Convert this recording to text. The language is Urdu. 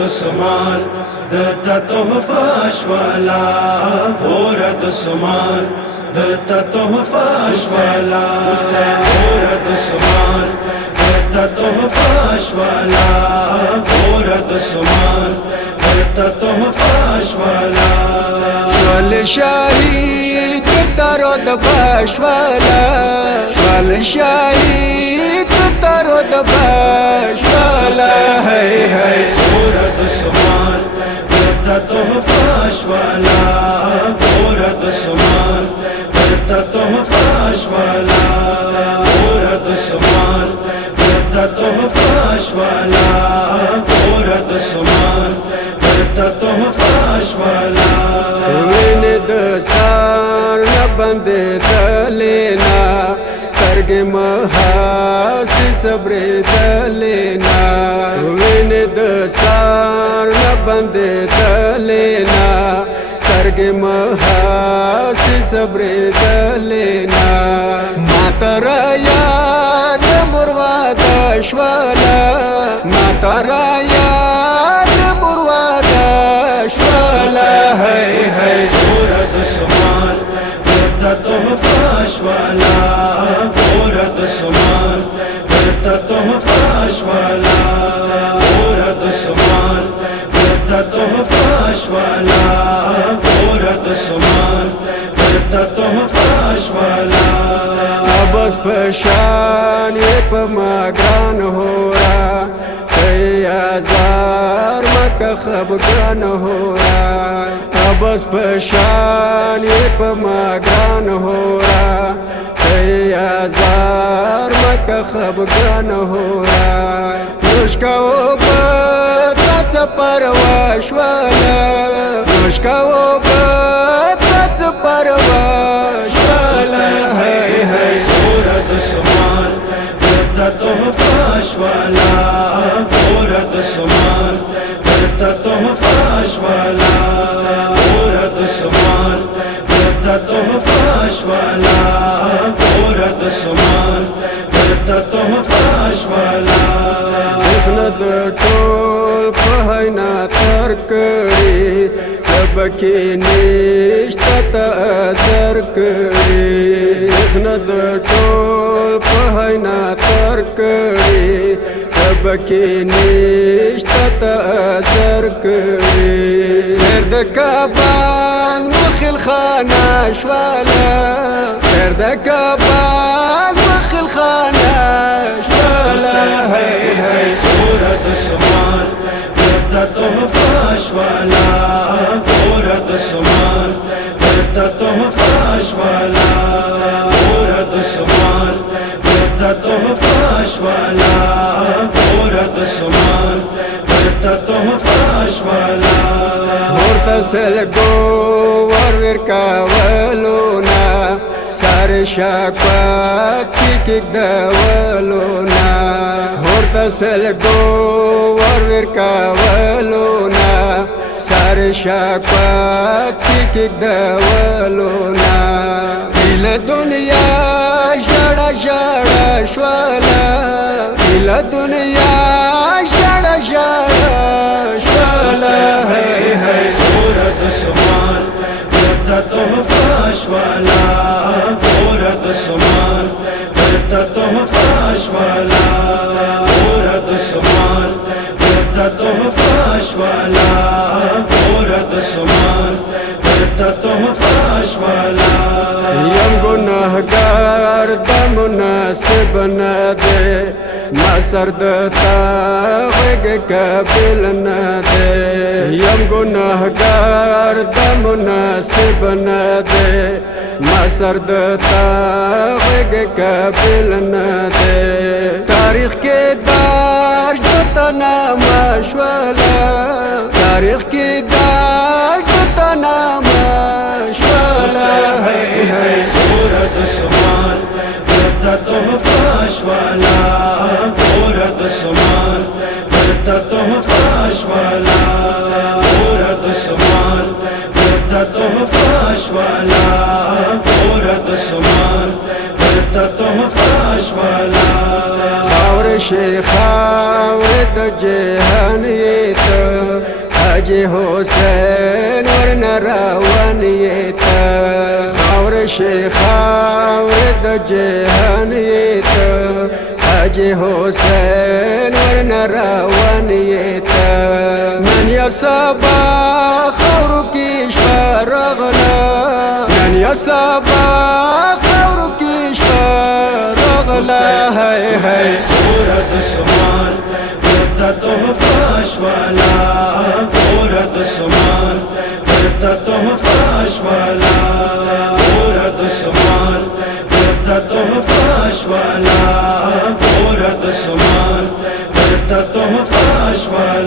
دسمال دتا تحفه شوالا اور دسمال دتا تحفه شوالا اور دسمال دتا تحفه شوالا اور دسمال دتا تحفه شوالا شوال شهید ترود باشوالا شوال شهید ترود باشوالا هی هی اور دسمال دتا تحفه شوالا اور دسمال دتا تحفه شوالا اور دسمال دتا تحفه شوالا اور دسمال دتا تحفه شوالا وین دستار نبندے دلینا سترگ محاسی صبر دلینا وین دستار نبندے دلینا سترگ محاسی صبر دلینا ماترا یاد مرواد شوالا ماترا یاد مرواد شوالا هی هی اور دسمال دتا تحفه شوالا اور دسمال دتا تحفه شوالا اور دسمال دتا تحفه شوالا اور دسمال دتا تحفه شوالا بس پشان یہ پماگران ہو رہا کئی آزار مکہ خبگان ہو رہا بس پشان یہ پماگران ہو رہا کئی آزار مکہ خبگان ہو رہا مشکو بطلت پرواش والا مشکو بطلت پرواش والا ہے اور دسمال دتا تحفه شوالا اور دسمال دتا تحفه شوالا اور دسمال دتا تحفه شوالا اور دسمال دتا تحفه شوالا حسند ټول پهینا تر کړي تبکی نشتا تا اثر کړي حسند ټول پهینا تر کړي تبکی نشتا تا اثر کړي خیر د کبان مخل خانه شوالا خیر د کبان مخل خانه شوالا هی هی اور دسمال دتا تحفه شوالا اور دسمال دتا تحفه شوالا اور دسمال دتا تحفه شوالا اور دسمال دتا تحفه شوالا ورته سلګو ور کاولونا سر شاکات کې دولونا ورته سلګو ور کاولونا سر شاکات کې دولونا فل دنیا جړه جړه شوالا فل دنیا جړه جړه شوالا هی هی اور دسمال دتا تحفه شوالا اور دسمال دتا تحفه شوالا اور دسمال دتا تحفه شوالا اور دسمال دتا تحفه شوالا یم گناهگار د مناسب نه ده ما سر دتا غږ قابل نه ده یم گناهگار د مناسب نه ده ما سر دتا غږ قابل نه ده تاریخ کې داش دتا نام شوالا تاریخ کې داش دتا نام شوالا اور دسمال دتا تحفه شوالا اور دسمال دتا تحفه شوالا اور دسمال دتا تحفه شوالا اور دسمال دتا تحفه شوالا خاور شیخاور د جهان ته حاجی حسین ورنروانیت خاور خاور د جهانیت حاجی حسین ورنروانیت من یا سبا خاور کیش رغلا من یا سبا خاور کیش رغلا ہے پورا دشمن کرتا تحفہ شوالا پورا دشمن کرتا تحفہ شوالا پورا دشمن کرتا تحفہ شوالا پورا دشمن کرتا تحفہ شوالا